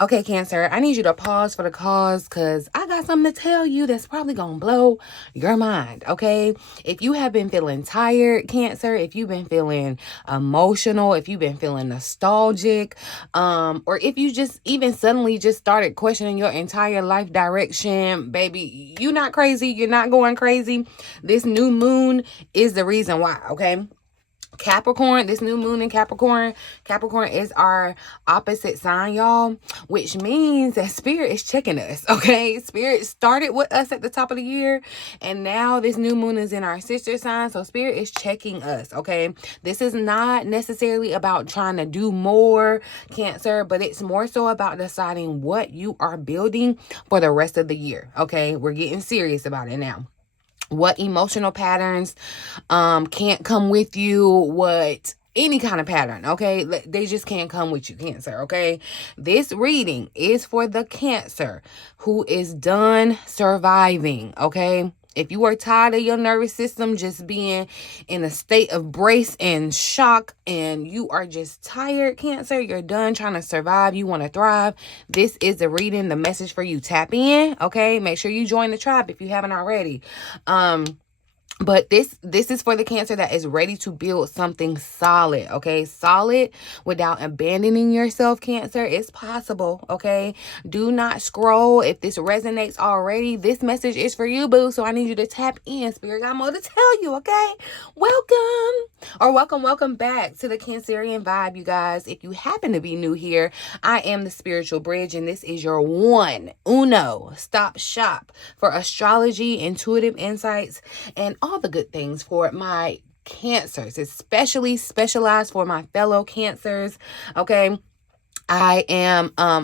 Okay, Cancer, I need you to pause for the cause because I got something to tell you that's probably going to blow your mind, okay? If you have been feeling tired, Cancer, if you've been feeling emotional, if you've been feeling nostalgic, or if you just even suddenly just started questioning your entire life direction, baby, you're not crazy. You're not going crazy. This new moon is the reason why, okay? Capricorn, this new moon in Capricorn. Capricorn is our opposite sign, y'all, which means that Spirit is checking us, okay? Spirit started with us at the top of the year, and now this new moon is in our sister sign, so Spirit is checking us, okay? This is not necessarily about trying to do more, Cancer, but it's more so about deciding what you are building for the rest of the year, okay? We're getting serious about it now. What emotional patterns can't come with you, what any kind of pattern, okay? They just can't come with you, Cancer, okay? This reading is for the Cancer who is done surviving, okay? If you are tired of your nervous system just being in a state of brace and shock and you are just tired, Cancer, you're done trying to survive, you want to thrive, this is the reading, the message for you. Tap in, okay? Make sure you join the tribe if you haven't already. But this is for the Cancer that is ready to build something solid, okay? Solid without abandoning yourself, Cancer. It's possible, okay? Do not scroll. If this resonates already, this message is for you, boo. So I need you to tap in. Spirit got more to tell you, okay? Welcome back to the Cancerian vibe, you guys. If you happen to be new here, I am the Spiritual Bridge, and this is your uno stop shop for astrology, intuitive insights, and all the good things for my Cancers, especially specialized for my fellow Cancers, okay? I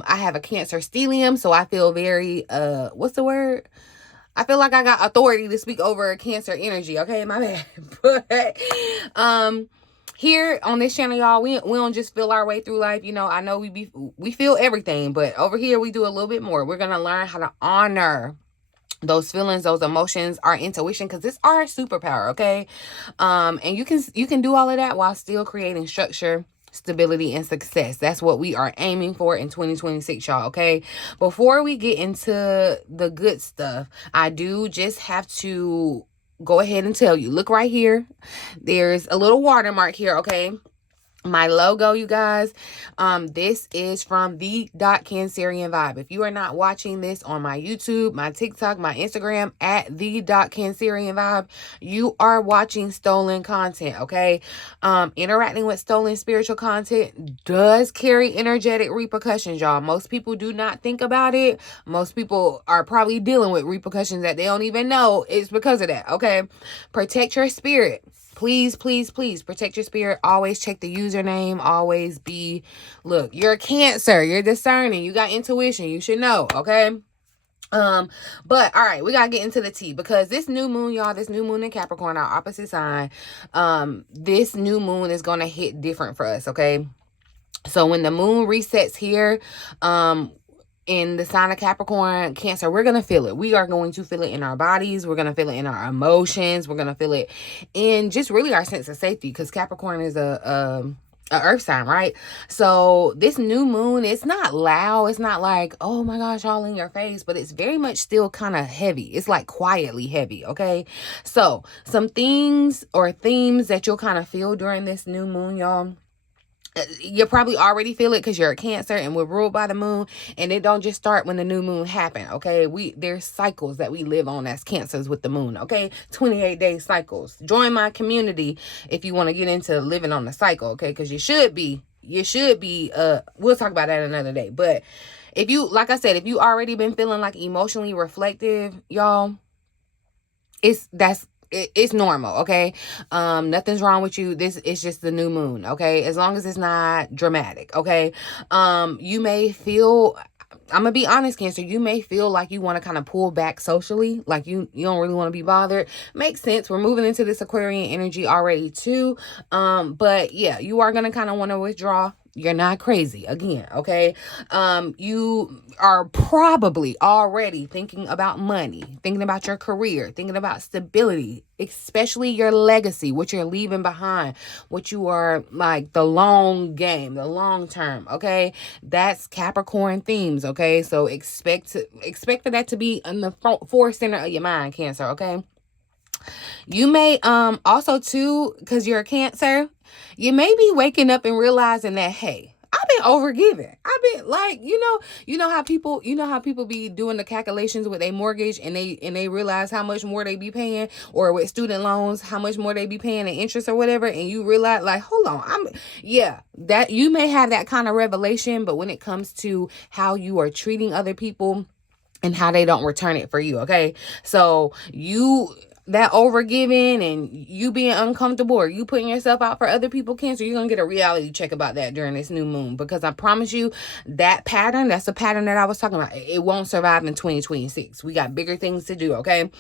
have a Cancer stellium, so I feel very, what's the word? I feel like I got authority to speak over Cancer energy, okay? My bad. But, here on this channel, y'all, we don't just feel our way through life. You know, I know we feel everything, but over here we do a little bit more. We're going to learn how to honor those feelings, those emotions, our intuition, because it's our superpower, okay? And you can do all of that while still creating structure, stability, and success. That's what we are aiming for in 2026, y'all, okay? Before we get into the good stuff, I do just have to go ahead and tell you, look right here. There's a little watermark here, okay? My logo, you guys, this is from the Cancerian vibe. If you are not watching this on my YouTube, my TikTok, my Instagram at the Cancerian vibe, you are watching stolen content, okay? Interacting with stolen spiritual content does carry energetic repercussions, y'all. Most people do not think about it. Most people are probably dealing with repercussions that they don't even know it's because of that, okay? Protect your spirit. Please, please, please protect your spirit. Always check the username. Always look, you're a Cancer. You're discerning. You got intuition. You should know, okay? But all right, we gotta get into the tea because this new moon, y'all, this new moon in Capricorn, our opposite sign, this new moon is gonna hit different for us, okay? So when the moon resets here, in the sign of Capricorn, Cancer, we're going to feel it. We are going to feel it in our bodies. We're going to feel it in our emotions. We're going to feel it in just really our sense of safety because Capricorn is a earth sign, right? So this new moon, it's not loud. It's not like, oh my gosh, all in your face, but it's very much still kind of heavy. It's like quietly heavy, okay? So some things or themes that you'll kind of feel during this new moon, y'all. You probably already feel it because you're a Cancer and we're ruled by the moon, and it don't just start when the new moon happen, okay? There's cycles that we live on as Cancers with the moon, okay? 28-day cycles. Join my community if you want to get into living on the cycle, okay? Because you should be we'll talk about that another day. But if you, like I said, if you already been feeling like emotionally reflective, y'all, it's normal, okay? Nothing's wrong with you. This is just the new moon, okay? As long as it's not dramatic, okay? You may feel, I'm gonna be honest, Cancer, you may feel like you want to kind of pull back socially, like you don't really want to be bothered. Makes sense. We're moving into this Aquarian energy already too. But yeah, you are gonna kind of want to withdraw You're not crazy again, okay? You are probably already thinking about money, thinking about your career, thinking about stability, especially your legacy, what you're leaving behind, what you are like, the long game, the long term, okay? That's Capricorn themes, okay? So expect for that to be in the forcenter of your mind, Cancer, okay? You may also too, because you're a Cancer, you may be waking up and realizing that, hey, I've been overgiving. I've been like, you know how people be doing the calculations with their mortgage, and they realize how much more they be paying, or with student loans, how much more they be paying in interest or whatever, and you realize like, hold on, that you may have that kind of revelation, but when it comes to how you are treating other people and how they don't return it for you, okay? So that overgiving and you being uncomfortable, or you putting yourself out for other people, Cancer, you're gonna get a reality check about that during this new moon, because I promise you that's the pattern that I was talking about. It won't survive in 2026. We got bigger things to do, okay?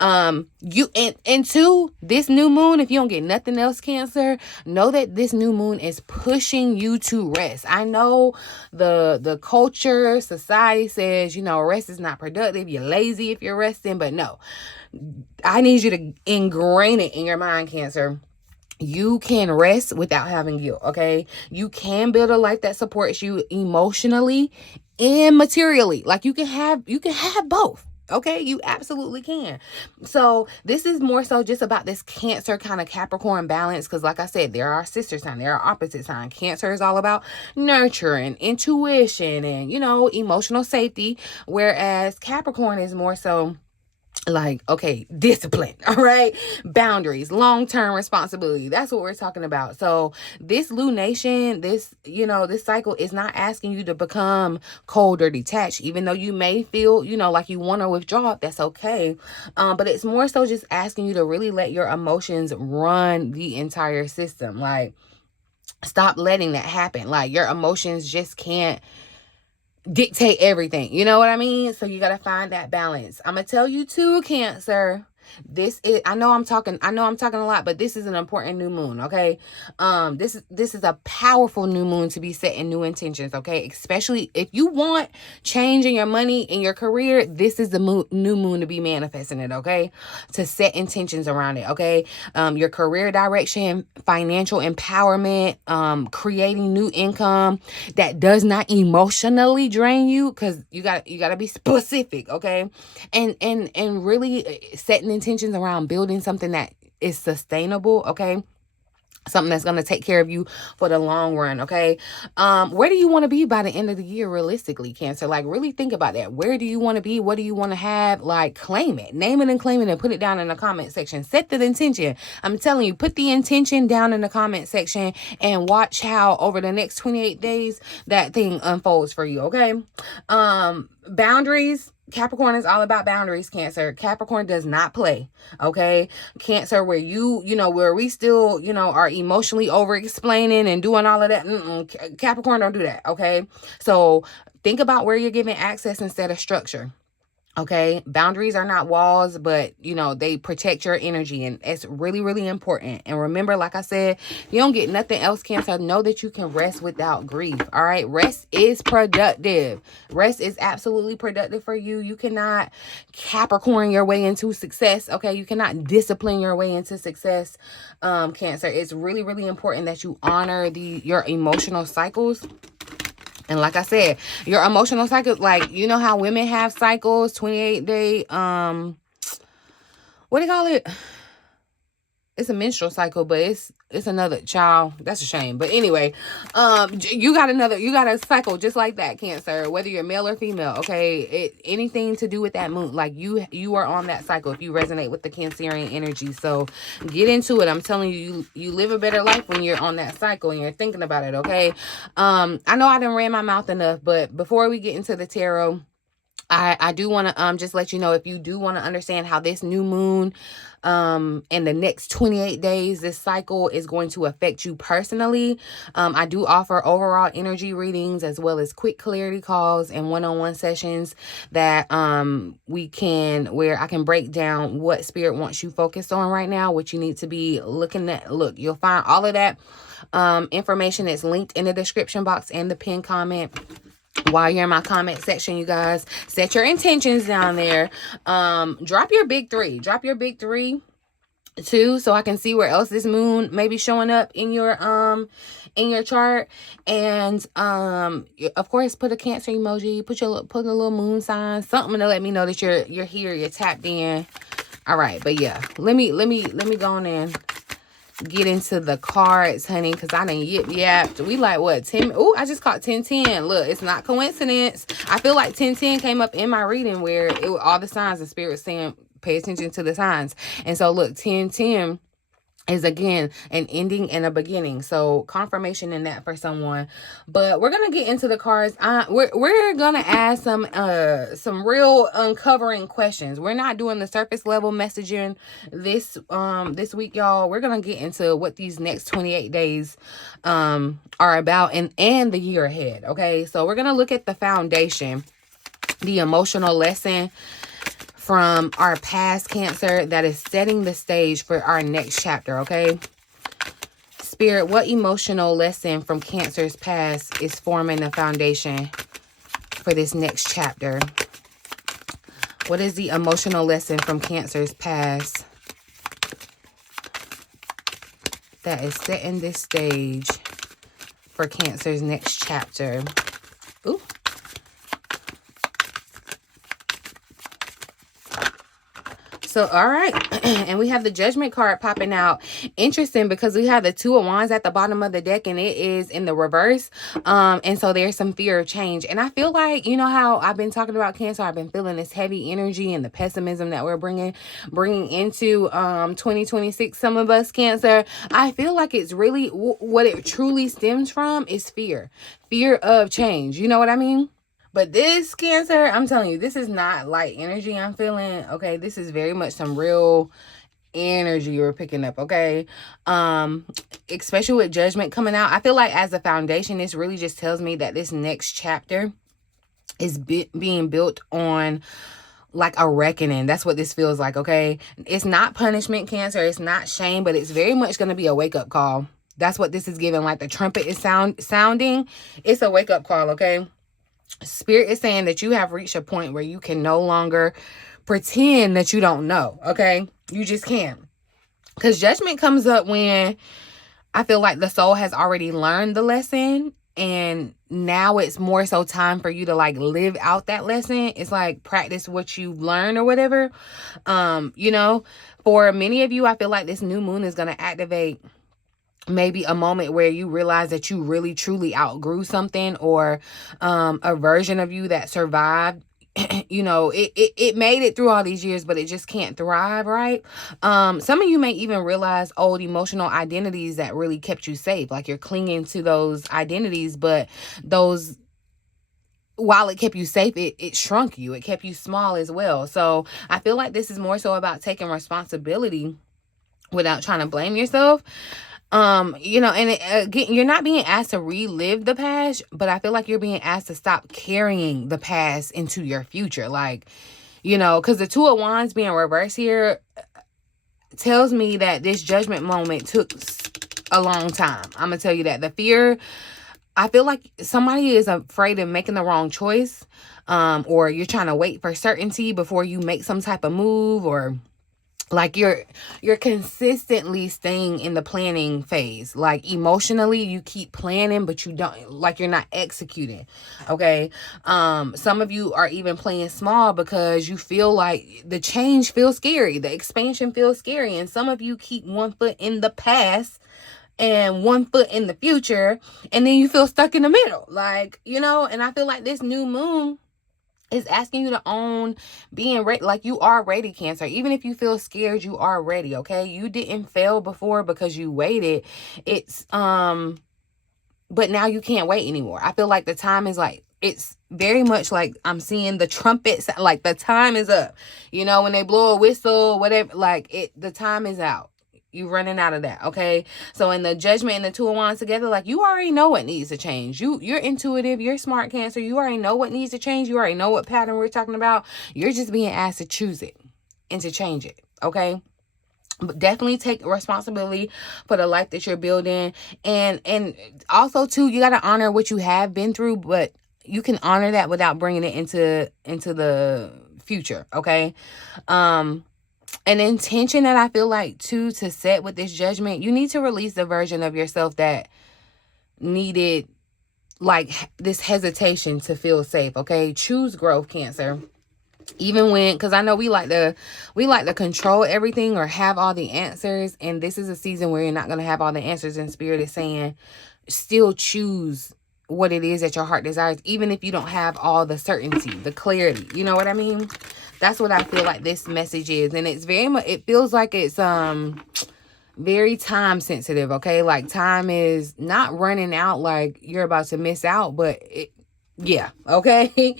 Two, this new moon, if you don't get nothing else, Cancer, know that this new moon is pushing you to rest. I know the culture, society says, rest is not productive, you're lazy if you're resting, but no, I need you to ingrain it in your mind, Cancer. You can rest without having guilt, okay? You can build a life that supports you emotionally and materially. Like you can have both. Okay, you absolutely can. So this is more so just about this Cancer kind of Capricorn balance, because like I said, there are sister sign, there are opposite sign. Cancer is all about nurture and intuition and emotional safety, whereas Capricorn is more so like, okay, discipline, all right, boundaries, long-term responsibility. That's what we're talking about. So this lunation, this cycle is not asking you to become cold or detached, even though you may feel like you want to withdraw. That's okay, but it's more so just asking you to really let your emotions run the entire system. Like, stop letting that happen. Like, your emotions just can't dictate everything. You know what I mean? So you got to find that balance. I'm going to tell you too, Cancer. I know I'm talking a lot, but this is an important new moon, okay? This is a powerful new moon to be setting new intentions, okay? Especially if you want change in your money, in your career, this is the new moon to be manifesting it, okay? To set intentions around it, okay? Your career direction, financial empowerment, creating new income that does not emotionally drain you, because you got to be specific, okay? And really setting intentions around building something that is sustainable, okay? Something that's going to take care of you for the long run, okay? Where do you want to be by the end of the year, realistically, Cancer? Like, really think about that. Where do you want to be? What do you want to have? Like, claim it. Name it and claim it, and put it down in the comment section. Set the intention. I'm telling you, put the intention down in the comment section and watch how over the next 28 days that thing unfolds for you, okay? Boundaries. Capricorn is all about boundaries, Cancer. Capricorn does not play, okay? Cancer, where where we still, are emotionally over-explaining and doing all of that. Capricorn don't do that, okay? So think about where you're giving access instead of structure. Okay, boundaries are not walls, but they protect your energy, and it's really, really important. And remember, like I said, you don't get nothing else, Cancer. Know that you can rest without grief. All right, rest is productive. Rest is absolutely productive for you. You cannot Capricorn your way into success. Okay, you cannot discipline your way into success, Cancer. It's really, really important that you honor your emotional cycles. And like I said, your emotional cycle, like, how women have cycles, 28-day, what do you call it? It's a menstrual cycle, but it's another child. That's a shame. But anyway, you got a cycle just like that, Cancer, whether you're male or female, okay? Anything to do with that moon, like you are on that cycle if you resonate with the Cancerian energy. So get into it. I'm telling you, you live a better life when you're on that cycle and you're thinking about it, okay? I know I done ran my mouth enough, but before we get into the tarot, I do want to just let you know, if you do want to understand how this new moon in the next 28 days, this cycle is going to affect you personally. I do offer overall energy readings as well as quick clarity calls and one-on-one sessions that where I can break down what spirit wants you focused on right now, what you need to be looking at. Look, you'll find all of that Information is linked in the description box and the pinned comment. While you're in my comment section, you guys, set your intentions down there. Drop your big three. Drop your big three too, so I can see where else this moon may be showing up in your chart. And of course, put a Cancer emoji, put a little moon sign, something to let me know that you're here, you're tapped in. All right, but yeah, let me go on and get into the cards, honey, because I done yapped. We like what, 10? Oh, I just caught 1010. Look, it's not coincidence. I feel like 1010 came up in my reading where all the signs of spirit saying pay attention to the signs. And so look, 1010 is again an ending and a beginning, so confirmation in that for someone. But we're gonna get into the cards. We're gonna ask some real uncovering questions. We're not doing the surface level messaging this week, y'all. We're gonna get into what these next 28 days are about, and the year ahead. Okay, so we're gonna look at the foundation, the emotional lesson from our past, Cancer, that is setting the stage for our next chapter. Okay, Spirit, what emotional lesson from Cancer's past is forming the foundation for this next chapter? What is the emotional lesson from Cancer's past that is setting this stage for Cancer's next chapter? Ooh. So, all right. And we have the Judgment card popping out. Interesting, because we have the Two of Wands at the bottom of the deck, and it is in the reverse. And so there's some fear of change. And I feel like, you know how I've been talking about Cancer, I've been feeling this heavy energy and the pessimism that we're bringing into 2026. Some of us, Cancer, I feel like it's really what it truly stems from is fear of change. You know what I mean? But this, Cancer, I'm telling you, this is not light energy I'm feeling. Okay, this is very much some real energy we're picking up. Okay, especially with Judgment coming out, I feel like as a foundation, this really just tells me that this next chapter is being built on like a reckoning. That's what this feels like. Okay, it's not punishment, Cancer, it's not shame, but it's very much going to be a wake-up call. That's what this is giving. Like the trumpet is sounding, it's a wake-up call. Okay, Spirit is saying that you have reached a point where you can no longer pretend that you don't know. Okay, you just can't, because Judgment comes up when I feel like the soul has already learned the lesson, and now it's more so time for you to like live out that lesson. It's like practice what you learn or whatever. You know, for many of you, I feel like this new moon is going to activate maybe a moment where you realize that you really truly outgrew something, or a version of you that survived. You know, it made it through all these years, but it just can't thrive, right? Some of you may even realize old emotional identities that really kept you safe. Like you're clinging to those identities, but those, while it kept you safe, it shrunk you. It kept you small as well. So I feel like this is more so about taking responsibility without trying to blame yourself. You know, and again, you're not being asked to relive the past, but I feel like you're being asked to stop carrying the past into your future. Like, you know, because the Two of Wands being reversed here tells me that this Judgment moment took a long time. I'm gonna tell you that. The fear, I feel like somebody is afraid of making the wrong choice, or you're trying to wait for certainty before you make some type of move, or like you're consistently staying in the planning phase. Like emotionally, you keep planning, but you don't, like you're not executing. Okay. Some of you are even playing small because you feel like the change feels scary. The expansion feels scary. And some of you keep one foot in the past and one foot in the future. And then you feel stuck in the middle. Like, you know, and I feel like this new moon is asking you to own being ready. Like you are ready, Cancer. Even if you feel scared, you are ready. Okay, you didn't fail before because you waited. It's but now you can't wait anymore. I feel like the time is like, it's very much like I'm seeing the trumpets, like the time is up. You know, when they blow a whistle, whatever, like the time is out. You running out of that. Okay, so in the Judgment and the Two of Wands together, like you already know what needs to change. You're intuitive, you're smart, Cancer. You already know what needs to change. You already know what pattern we're talking about. You're just being asked to choose it and to change it. Okay, But definitely take responsibility for the life that you're building. And also too, you got to honor what you have been through, but you can honor that without bringing it into the future. Okay. An intention that I feel like too to set with this judgment, you need to release the version of yourself that needed like this hesitation to feel safe. Okay. Choose growth, Cancer. Even when, because I know we like to control everything or have all the answers, and this is a season where you're not going to have all the answers, and Spirit is saying still choose what it is that your heart desires, even if you don't have all the certainty, the clarity. You know what I mean? That's what I feel like this message is. And it's very much, it feels like it's very time sensitive. Okay, like time is not running out, like you're about to miss out, but yeah, okay.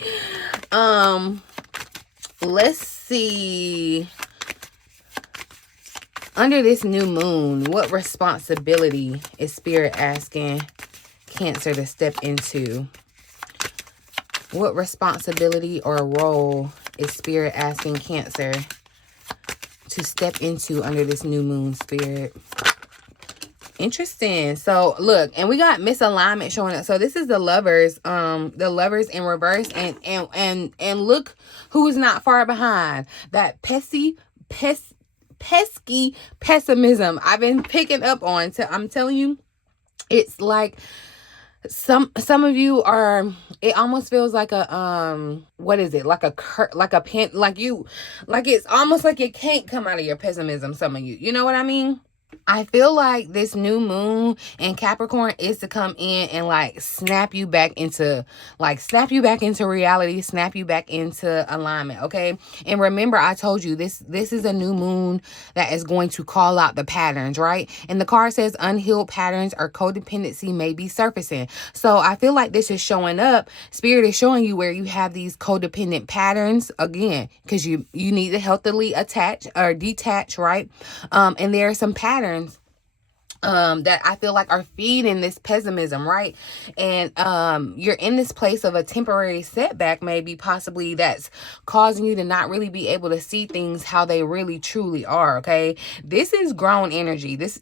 Let's see. Under this new moon, what responsibility is Spirit asking Cancer to step into? What responsibility or role is Spirit asking Cancer to step into under this new moon, Spirit? Interesting. So look, and we got misalignment showing up. So this is the lovers in reverse, and look who is not far behind. That pesky pessimism I've been picking up on. I'm telling you, it's like some of you are, it almost feels like a what is it, like a pen, like it's almost like you can't come out of your pessimism, some of you know what I mean? I feel like this new moon in Capricorn is to come in and like snap you back into reality, snap you back into alignment. Okay. And remember, I told you this is a new moon that is going to call out the patterns, right? And the card says unhealed patterns or codependency may be surfacing. So I feel like this is showing up. Spirit is showing you where you have these codependent patterns again, because you need to healthily attach or detach, right? And there are some patterns that I feel like are feeding this pessimism, right? And you're in this place of a temporary setback, maybe possibly, that's causing you to not really be able to see things how they really truly are. Okay, this is grown energy. This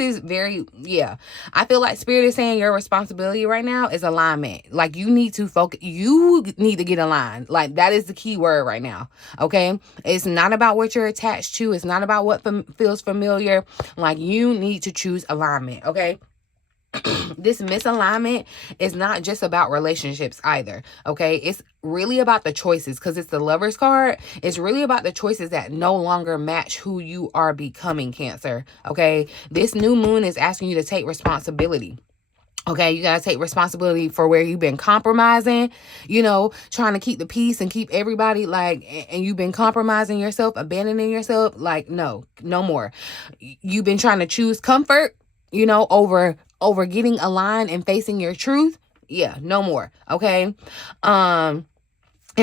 is very, yeah, I feel like Spirit is saying your responsibility right now is alignment. Like you need to focus, you need to get aligned. Like that is the key word right now. Okay, it's not about what you're attached to, it's not about what feels familiar. Like you need to choose alignment. Okay. This misalignment is not just about relationships either. Okay, it's really about the choices, because it's the Lovers card. It's really about the choices that no longer match who you are becoming, Cancer. Okay, this new moon is asking you to take responsibility. Okay, you got to take responsibility for where you've been compromising, trying to keep the peace and keep everybody and you've been compromising yourself, abandoning yourself. Like, no more. You've been trying to choose comfort, over getting aligned and facing your truth. Yeah, no more. Okay. And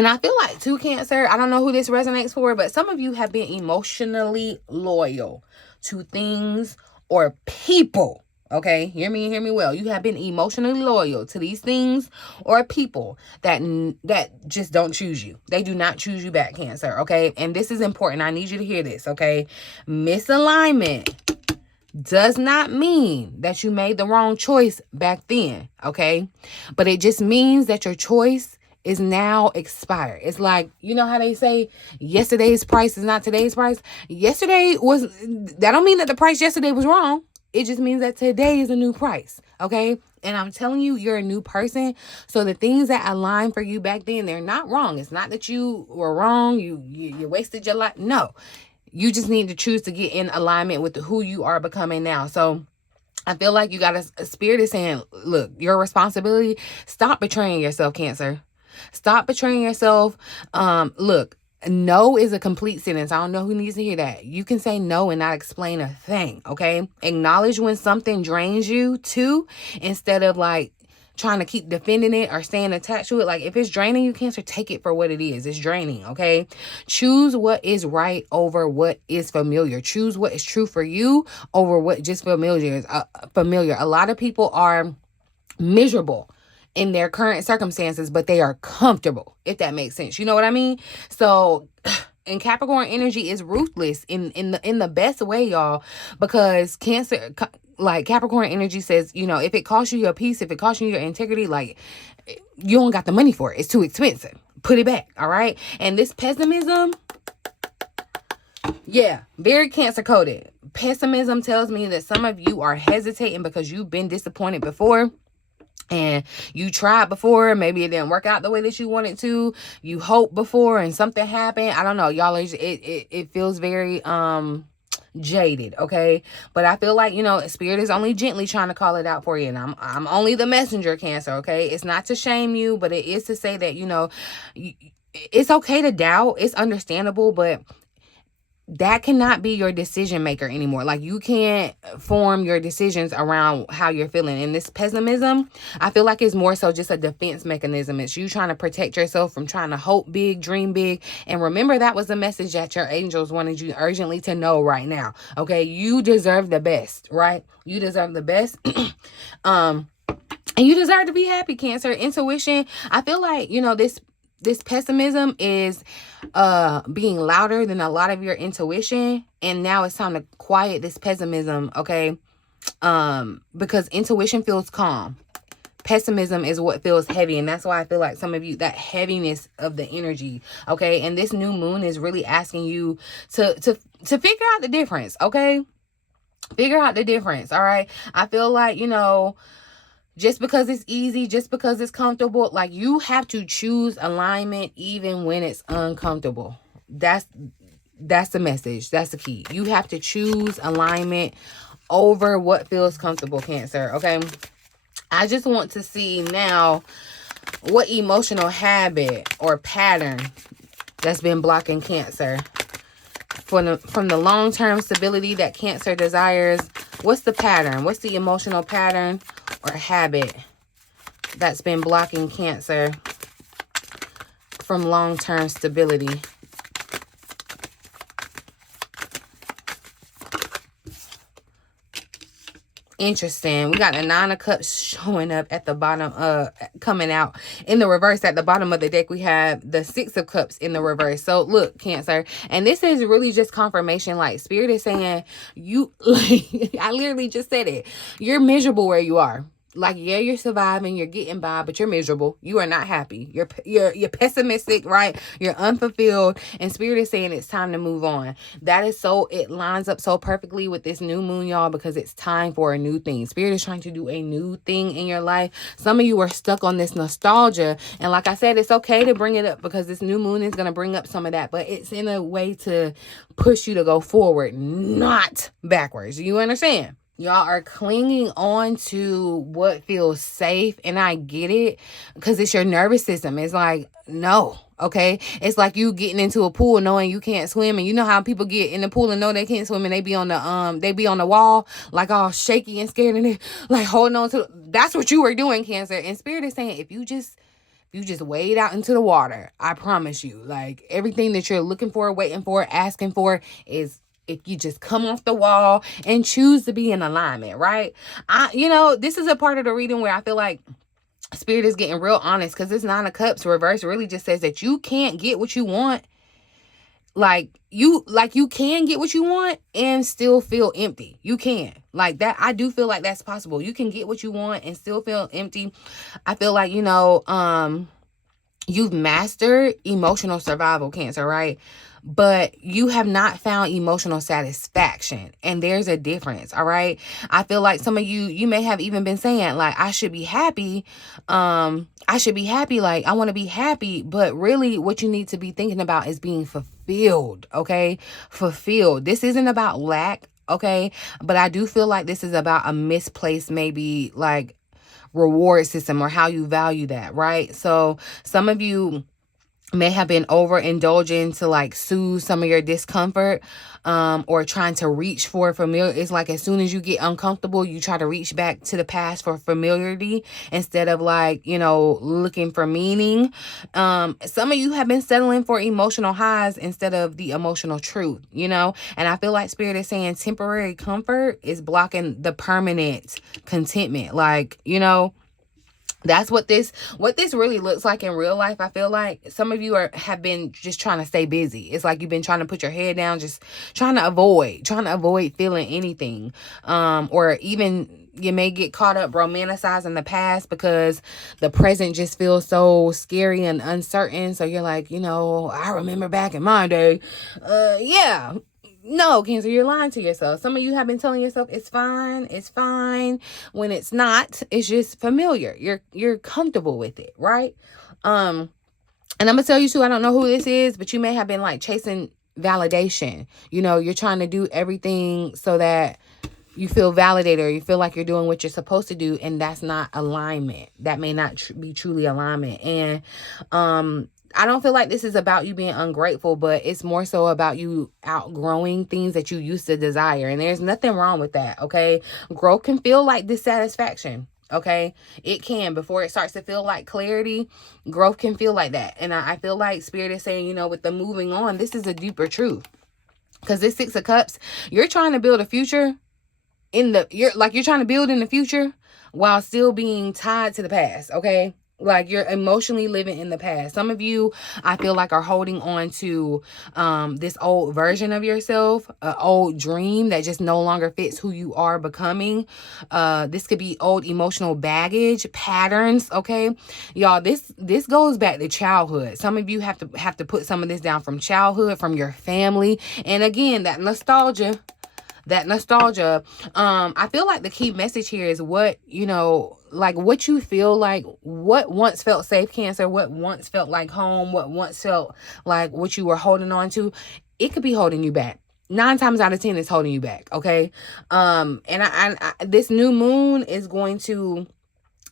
I feel like too, Cancer, I don't know who this resonates for, but some of you have been emotionally loyal to things or people. Okay, hear me well. You have been emotionally loyal to these things or people that just don't choose you. They do not choose you back, Cancer. Okay, and this is important. I need you to hear this. Okay, misalignment does not mean that you made the wrong choice back then. Okay, but it just means that your choice is now expired. It's like, you know how they say yesterday's price is not today's price? That don't mean that the price yesterday was wrong. It just means that today is a new price, okay? And I'm telling you, you're a new person. So the things that aligned for you back then, they're not wrong. It's not that you were wrong. You wasted your life. No, you just need to choose to get in alignment with who you are becoming now. So I feel like you got a Spirit is saying, look, your responsibility, stop betraying yourself, Cancer. Stop betraying yourself. Look, no is a complete sentence. I don't know who needs to hear that. You can say no and not explain a thing, okay? Acknowledge when something drains you too, instead of like trying to keep defending it or staying attached to it. Like if it's draining you, Cancer, take it for what it is. It's draining, okay? Choose what is right over what is familiar. Choose what is true for you over what just familiar is. Familiar. A lot of people are miserable in their current circumstances, but they are comfortable, if that makes sense. You know what I mean? So And Capricorn energy is ruthless in the best way, y'all, because like Capricorn energy says, you know, if it costs you your peace, if it costs you your integrity, like, you don't got the money for it. It's too expensive. Put it back, all right? And this pessimism, yeah, very Cancer coded. Pessimism tells me that some of you are hesitating because you've been disappointed before. And you tried before, maybe it didn't work out the way that you wanted to. You hoped before and something happened. I don't know, y'all. It feels very jaded, okay? But I feel like, you know, Spirit is only gently trying to call it out for you, and I'm only the messenger, Cancer, okay? It's not to shame you, but it is to say that, you know, it's okay to doubt. It's understandable, but that cannot be your decision maker anymore. Like, you can't form your decisions around how you're feeling. And this pessimism, I feel like it's more so just a defense mechanism. It's you trying to protect yourself from trying to hope big, dream big. And remember, that was the message that your angels wanted you urgently to know right now. Okay, you deserve the best, right? You deserve the best. And you deserve to be happy, Cancer. Intuition, I feel like, you know, this pessimism is being louder than a lot of your intuition, and now it's time to quiet this pessimism, okay? Because intuition feels calm. Pessimism is what feels heavy, and that's why I feel like some of you, that heaviness of the energy, okay? And this new moon is really asking you to figure out the difference, okay? Figure out the difference, all right? I feel like, you know, just because it's easy, just because it's comfortable, like, you have to choose alignment even when it's uncomfortable. That's the message. That's the key. You have to choose alignment over what feels comfortable, Cancer, okay? I just want to see now what emotional habit or pattern that's been blocking Cancer. From the long-term stability that Cancer desires, what's the pattern? What's the emotional pattern or habit that's been blocking Cancer from long-term stability? Interesting. We got the Nine of Cups showing up at the bottom, coming out in the reverse. At the bottom of the deck, we have the Six of Cups in the reverse. So look, Cancer, and this is really just confirmation. Like, Spirit is saying, you, like, I literally just said it. You're miserable where you are. Like, yeah, you're surviving, you're getting by, but you're miserable. You are not happy. You're pessimistic, right? You're unfulfilled, and Spirit is saying it's time to move on. That is so, it lines up so perfectly with this new moon, y'all, because it's time for a new thing. Spirit is trying to do a new thing in your life. Some of you are stuck on this nostalgia, and like I said, it's okay to bring it up because this new moon is going to bring up some of that, but it's in a way to push you to go forward, not backwards. You understand? Y'all are clinging on to what feels safe, and I get it because it's your nervous system. It's like, no, okay? It's like you getting into a pool knowing you can't swim, and you know how people get in the pool and know they can't swim, and they be on the wall like all shaky and scared, and they like holding on to. That's what you were doing, Cancer. And Spirit is saying, if you just wade out into the water, I promise you, like, everything that you're looking for, waiting for, asking for is, if you just come off the wall and choose to be in alignment, right? You know, this is a part of the reading where I feel like Spirit is getting real honest, because this Nine of Cups reverse really just says that you can't get what you want. Like you can get what you want and still feel empty. You can. Like that. I do feel like that's possible. You can get what you want and still feel empty. I feel like, you know, you've mastered emotional survival, Cancer, right? But you have not found emotional satisfaction. And there's a difference, all right? I feel like some of you may have even been saying, like, I should be happy. I should be happy. Like, I want to be happy. But really, what you need to be thinking about is being fulfilled, okay? Fulfilled. This isn't about lack, okay? But I do feel like this is about a misplaced, maybe, like, reward system or how you value that, right? So some of you may have been overindulging to like soothe some of your discomfort, or trying to reach for familiar. It's like as soon as you get uncomfortable, you try to reach back to the past for familiarity instead of like, you know, looking for meaning. Some of you have been settling for emotional highs instead of the emotional truth, you know, and I feel like Spirit is saying temporary comfort is blocking the permanent contentment. Like, you know, That's what this really looks like in real life. I feel like some of you have been just trying to stay busy. It's like you've been trying to put your head down, just trying to avoid feeling anything. Or even you may get caught up romanticizing the past because the present just feels so scary and uncertain. So you're like, I remember back in my day. Yeah. No, Cancer, you're lying to yourself. Some of you have been telling yourself it's fine, when it's not. It's just familiar. You're comfortable with it, right? And I'm gonna tell you too, I don't know who this is, but you may have been like chasing validation. You're trying to do everything so that you feel validated, or you feel like you're doing what you're supposed to do, and that's not alignment. That may not be truly alignment. And I don't feel like this is about you being ungrateful, but it's more so about you outgrowing things that you used to desire. And there's nothing wrong with that, okay? Growth can feel like dissatisfaction, okay? It can. Before it starts to feel like clarity, growth can feel like that. And I feel like Spirit is saying, with the moving on, this is a deeper truth. Because this Six of Cups, you're trying to build a future you're trying to build in the future while still being tied to the past, okay? Like you're emotionally living in the past. Some of you, I feel like, are holding on to this old version of yourself, an old dream that just no longer fits who you are becoming. This could be old emotional baggage, patterns, okay? Y'all, this goes back to childhood. Some of you have to put some of this down from childhood, from your family. And again, that nostalgia, I feel like the key message here is what you feel like, what once felt safe, Cancer, what once felt like home, what once felt like what you were holding on to. It could be holding you back. 9 times out of 10 it's holding you back, okay? And I this new moon is going to,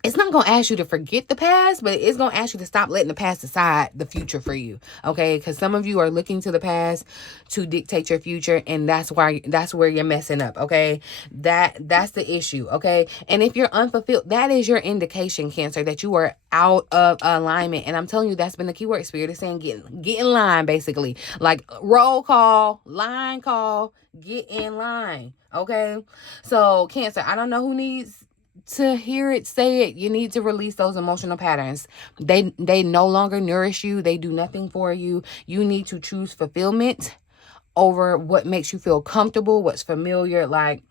it's not going to ask you to forget the past, but it's going to ask you to stop letting the past decide the future for you, okay? Because some of you are looking to the past to dictate your future, and that's where you're messing up, okay? That's the issue, okay? And if you're unfulfilled, that is your indication, Cancer, that you are out of alignment. And I'm telling you, that's been the keyword. Spirit is saying get in line, basically. Like roll call, line call, get in line, okay? So, Cancer, I don't know who needs to hear it, say it. You need to release those emotional patterns. They no longer nourish you. They do nothing for you. You need to choose fulfillment over what makes you feel comfortable, what's familiar. Like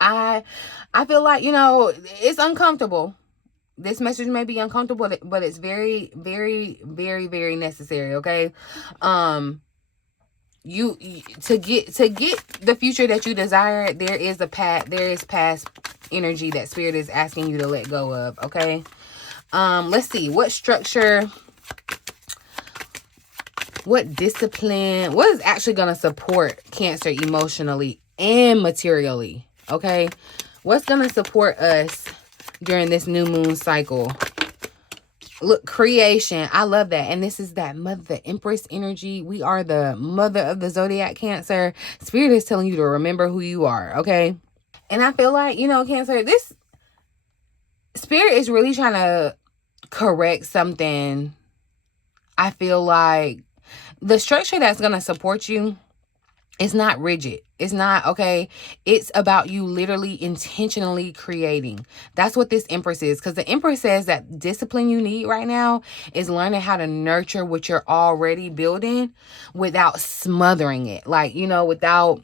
I feel like, it's uncomfortable. This message may be uncomfortable, but it's very, very, very, very necessary, okay? You to get the future that you desire, there is past energy that Spirit is asking you to let go of, okay? Let's see, what structure, what discipline, what is actually going to support Cancer emotionally and materially, okay? What's going to support us during this new moon cycle? Look, creation. I love that. And this is that mother, the Empress energy. We are the mother of the zodiac, Cancer. Spirit is telling you to remember who you are, okay? And I feel like, Cancer, this Spirit is really trying to correct something. I feel like the structure that's going to support you, it's not rigid. It's not, okay? It's about you literally intentionally creating. That's what this Empress is. Because the Empress says that discipline you need right now is learning how to nurture what you're already building without smothering it. Like, without...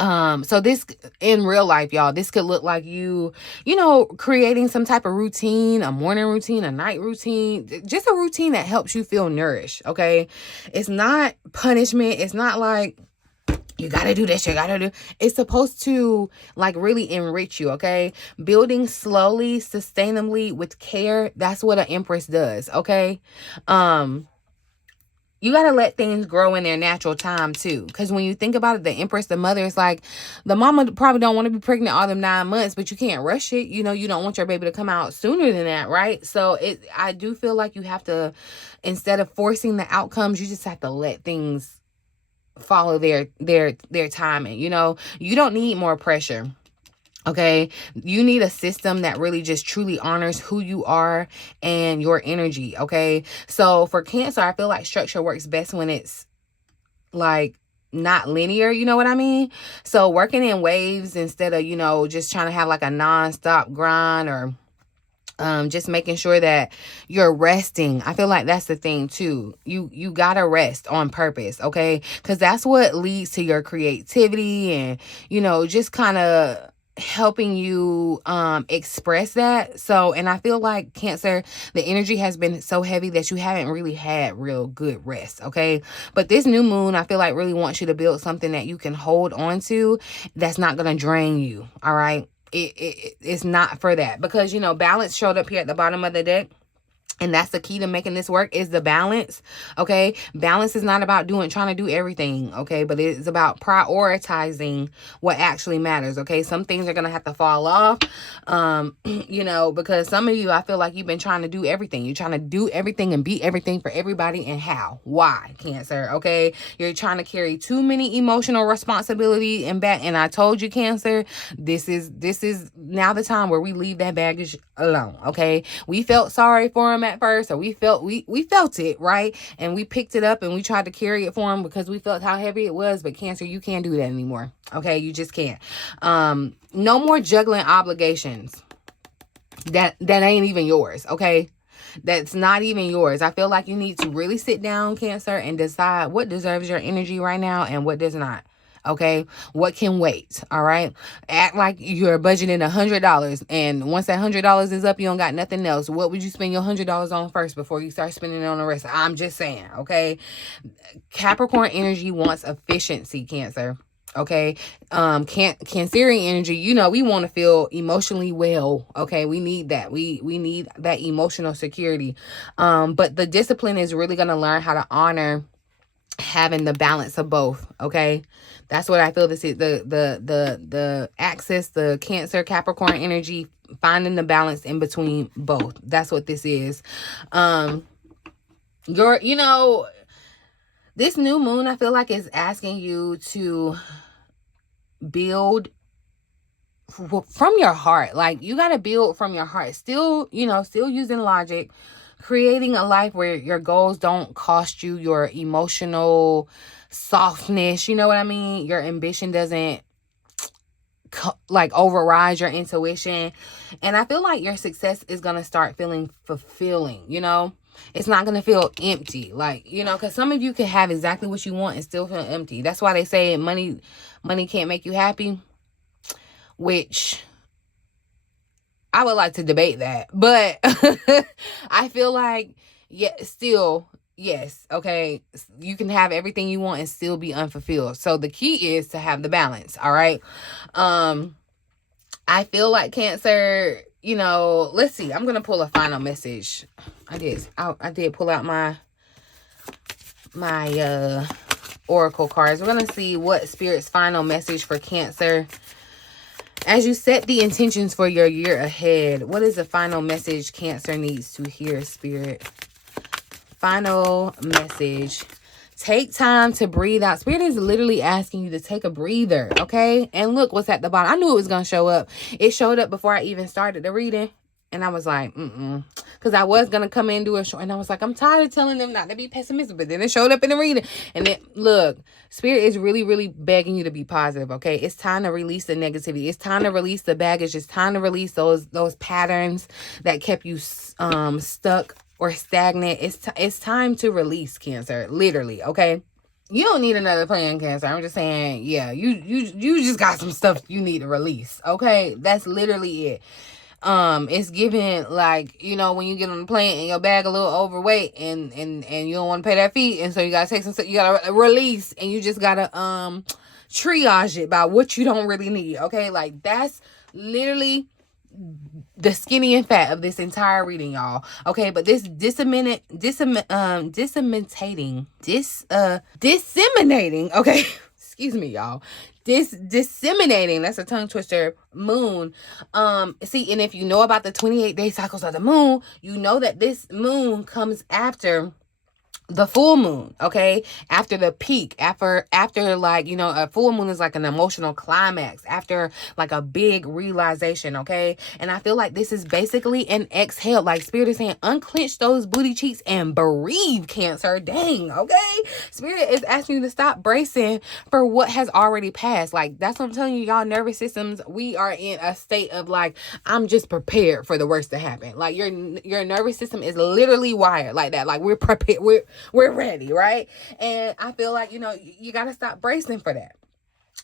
So this, in real life, y'all, this could look like you creating some type of routine, a morning routine, a night routine, just a routine that helps you feel nourished, okay? It's not punishment. It's not like, you gotta do this, it's supposed to like really enrich you, okay? Building slowly, sustainably, with care, that's what an Empress does, okay? You got to let things grow in their natural time too. Because when you think about it, the Empress, the mother, is like, the mama probably don't want to be pregnant all them 9 months, but you can't rush it. You don't want your baby to come out sooner than that, right? So I do feel like you have to, instead of forcing the outcomes, you just have to let things follow their timing. You don't need more pressure. Okay, you need a system that really just truly honors who you are and your energy. Okay, so for Cancer, I feel like structure works best when it's like not linear. You know what I mean? So working in waves instead of, just trying to have like a non-stop grind, or Just making sure that you're resting. I feel like that's the thing too. You gotta rest on purpose, okay? Because that's what leads to your creativity and, just kind of helping you express that. So, and I feel like Cancer, the energy has been so heavy that you haven't really had real good rest, okay? But this new moon, I feel like really wants you to build something that you can hold on to that's not gonna drain you, all right? It's not for that, because balance showed up here at the bottom of the deck. And that's the key to making this work, is the balance. Okay. Balance is not about trying to do everything. Okay. But it's about prioritizing what actually matters. Okay. Some things are going to have to fall off. Because some of you, I feel like you've been trying to do everything. You're trying to do everything and be everything for everybody. And how? Why, Cancer? Okay. You're trying to carry too many emotional responsibility and back. And I told you, Cancer, this is now the time where we leave that baggage alone. Okay. We felt sorry for him at first, or we felt it, right? And we picked it up and we tried to carry it for him because we felt how heavy it was. But Cancer, you can't do that anymore. Okay, you just can't. No more juggling obligations that ain't even yours. Okay, that's not even yours. I feel like you need to really sit down, Cancer, and decide what deserves your energy right now and what does not. Okay, what can wait? All right, act like you're budgeting $100, and once that $100 is up, you don't got nothing else. What would you spend your $100 on first before you start spending it on the rest? I'm just saying. Okay, Capricorn energy wants efficiency, Cancer. Okay, Cancerian energy, we want to feel emotionally well. Okay, we need that. We need that emotional security. But the discipline is really going to learn how to honor having the balance of both. Okay, that's what I feel this is. The axis, the Cancer Capricorn energy, finding the balance in between both. That's what this is. This new moon, I feel like, is asking you to build from your heart. Like, you got to build from your heart. Still using logic, creating a life where your goals don't cost you your emotional softness. You know what I mean? Your ambition doesn't override your intuition. And I feel like your success is going to start feeling fulfilling, It's not going to feel empty. Because some of you can have exactly what you want and still feel empty. That's why they say money can't make you happy, which I would like to debate that. But I feel like, yes, okay, you can have everything you want and still be unfulfilled. So the key is to have the balance, all right? I feel like, Cancer, let's see. I'm going to pull a final message. I did pull out my oracle cards. We're going to see what Spirit's final message for Cancer. As you set the intentions for your year ahead, what is the final message Cancer needs to hear, Spirit? Final message. Take time to breathe out. Spirit is literally asking you to take a breather, okay? And look what's at the bottom. I knew it was going to show up. It showed up before I even started the reading. And I was like, because I was going to come in and do a show. And I was like, I'm tired of telling them not to be pessimistic. But then it showed up in the reading. And then, look, Spirit is really, really begging you to be positive, okay? It's time to release the negativity. It's time to release the baggage. It's time to release those patterns that kept you stuck or stagnant. It's time to release, Cancer, literally, okay? You don't need another plan, Cancer. I'm just saying, yeah, you just got some stuff you need to release, okay? That's literally it. It's giving when you get on the plane and your bag a little overweight and you don't want to pay that fee, and so you gotta take some stuff, you gotta release, and you just gotta triage it by what you don't really need, okay? That's literally the skinny and fat of this entire reading, y'all. Okay, but this disseminating, okay, excuse me, y'all. Disseminating, that's a tongue twister, moon. See, and if you know about the 28-day cycles of the moon, you know that this moon comes after the full moon, okay, after the peak, after like, you know, a full moon is like an emotional climax, after like a big realization, okay. And I feel like this is basically an exhale, like Spirit is saying unclench those booty cheeks and breathe, Cancer. Dang, okay. Spirit is asking you to stop bracing for what has already passed. Like, that's what I'm telling you, y'all nervous systems, we are in a state of like, I'm just prepared for the worst to happen. Like, your nervous system is literally wired like that. Like, we're prepared, we're ready, right? And I feel like, you know, you got to stop bracing for that.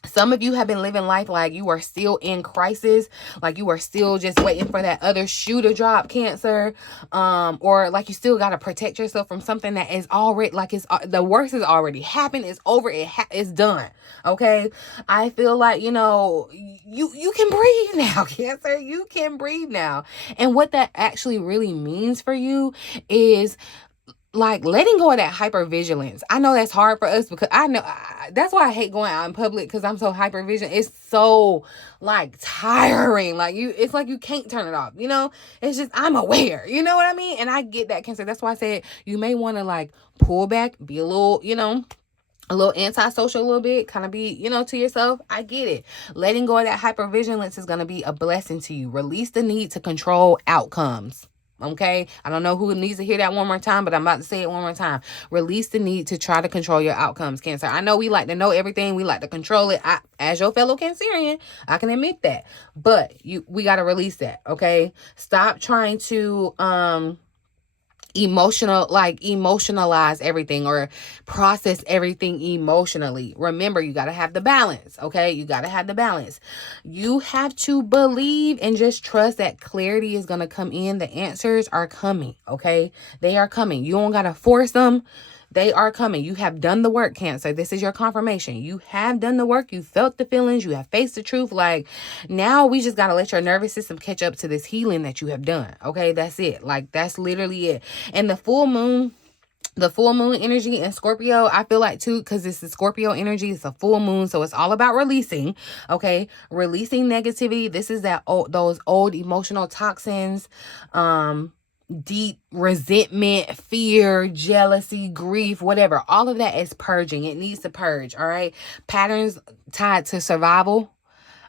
Some of you have been living life like you are still in crisis, like you are still just waiting for that other shoe to drop, Cancer, or like you still got to protect yourself from something that is already, like, it's the worst has already happened, it's over, it's done, okay? I feel like, you know, you can breathe now, Cancer. You can breathe now. And what that actually really means for you is like letting go of that hypervigilance. I know that's hard for us because I know that's why I hate going out in public, because I'm so hypervigilant. It's so like tiring. Like, it's like you can't turn it off, you know? It's just, I'm aware, you know what I mean? And I get that, Cancer. That's why I said you may want to like pull back, be a little, you know, a little antisocial, a little bit, kind of be, you know, to yourself. I get it. Letting go of that hypervigilance is going to be a blessing to you. Release the need to control outcomes. Okay, I don't know who needs to hear that one more time, but I'm about to say it one more time. Release the need to try to control your outcomes, Cancer. I know we like to know everything. We like to control it. As your fellow Cancerian, I can admit that. But we got to release that, okay? Stop trying to emotionalize everything or process everything emotionally. Remember, you got to have the balance, okay? You got to have the balance. You have to believe and just trust that clarity is going to come in. The answers are coming, okay? They are coming. You don't got to force them. They are coming. You have done the work, Cancer. This is your confirmation. You have done the work. You felt the feelings. You have faced the truth. Like, now we just got to let your nervous system catch up to this healing that you have done. Okay, that's it. Like, that's literally it. And the full moon energy in Scorpio, I feel like too, because it's the Scorpio energy, it's a full moon, so it's all about releasing, okay? Releasing negativity. This is those old emotional toxins, deep resentment, fear, jealousy, grief, whatever. All of that is purging. It needs to purge, all right? Patterns tied to survival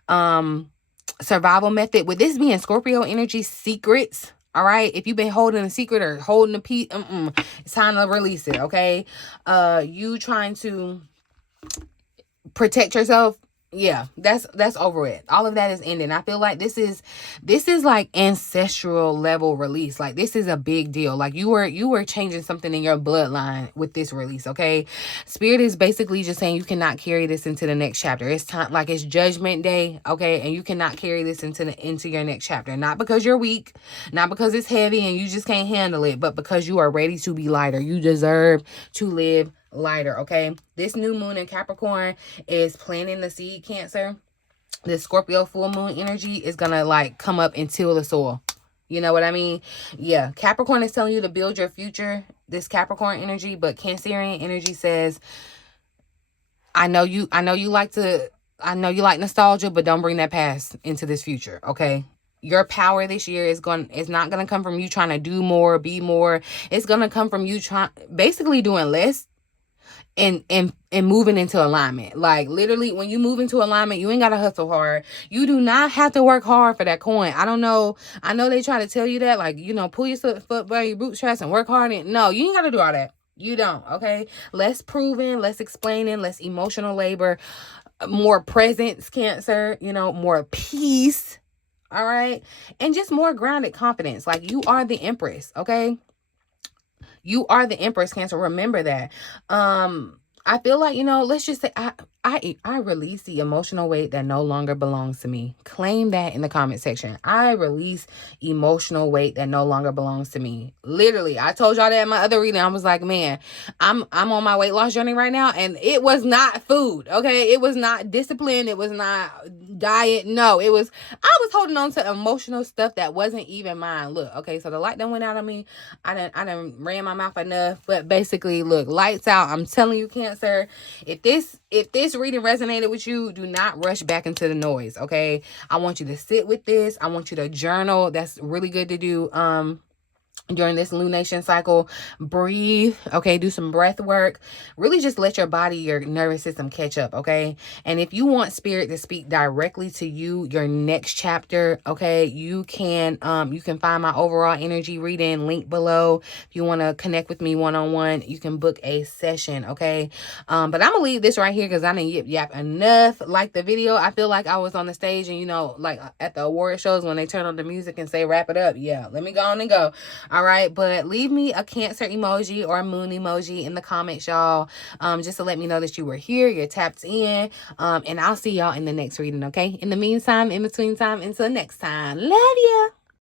method. With this being Scorpio energy, secrets, all right? If you've been holding a secret or holding a piece, it's time to release it, okay? You trying to protect yourself, yeah, that's over it. All of that is ending. I feel like this is like ancestral level release. Like, this is a big deal. Like, you were changing something in your bloodline with this release, okay? Spirit is basically just saying you cannot carry this into the next chapter. It's time, like, it's judgment day, okay? And you cannot carry this into your next chapter. Not because you're weak, not because it's heavy and you just can't handle it, but because you are ready to be lighter. You deserve to live lighter, okay? This new moon in Capricorn is planting the seed, Cancer. This Scorpio full moon energy is gonna like come up and till the soil. You know what I mean? Yeah, Capricorn is telling you to build your future, this Capricorn energy, but Cancerian energy says, I know you like nostalgia, but don't bring that past into this future, okay? Your power this year is not gonna come from you trying to do more, be more. It's gonna come from you basically doing less and moving into alignment. Like, literally, when you move into alignment, you ain't gotta hustle hard. You do not have to work hard for that coin. I know they try to tell you that, like, you know, pull your foot by your bootstraps and work hard. No, you ain't gotta do all that. You don't, okay? Less proving, less explaining, less emotional labor, more presence, Cancer, you know, more peace, all right? And just more grounded confidence. Like, you are the Empress, okay? You are the Empress, Cancer. Remember that. I feel like, you know, let's just say I release the emotional weight that no longer belongs to me. Claim that in the comment section. I release emotional weight that no longer belongs to me. Literally, I told y'all that in my other reading. I was like, man, I'm on my weight loss journey right now, and it was not food, okay? It was not discipline. It was not diet. No, I was holding on to emotional stuff that wasn't even mine. Look, okay, so the light done went out on me. I done ran my mouth enough, but basically, look, lights out. I'm telling you, Cancer, if this reading resonated with you, do not rush back into the noise, okay? I want you to sit with this. I want you to journal. That's really good to do. during this lunation cycle. Breathe, okay? Do some breath work. Really just let your body, your nervous system catch up, okay? And if you want spirit to speak directly to you, your next chapter, okay, you can find my overall energy reading link below. If you want to connect with me one-on-one, you can book a session, okay? But I'm gonna leave this right here because I didn't yap enough. Like the video, I feel like I was on the stage and, you know, like at the award shows when they turn on the music and say wrap it up. Yeah, let me go on and go. All right, but leave me a Cancer emoji or a moon emoji in the comments, y'all, just to let me know that you were here, you're tapped in, and I'll see y'all in the next reading, okay? In the meantime, in between time, until next time, love ya.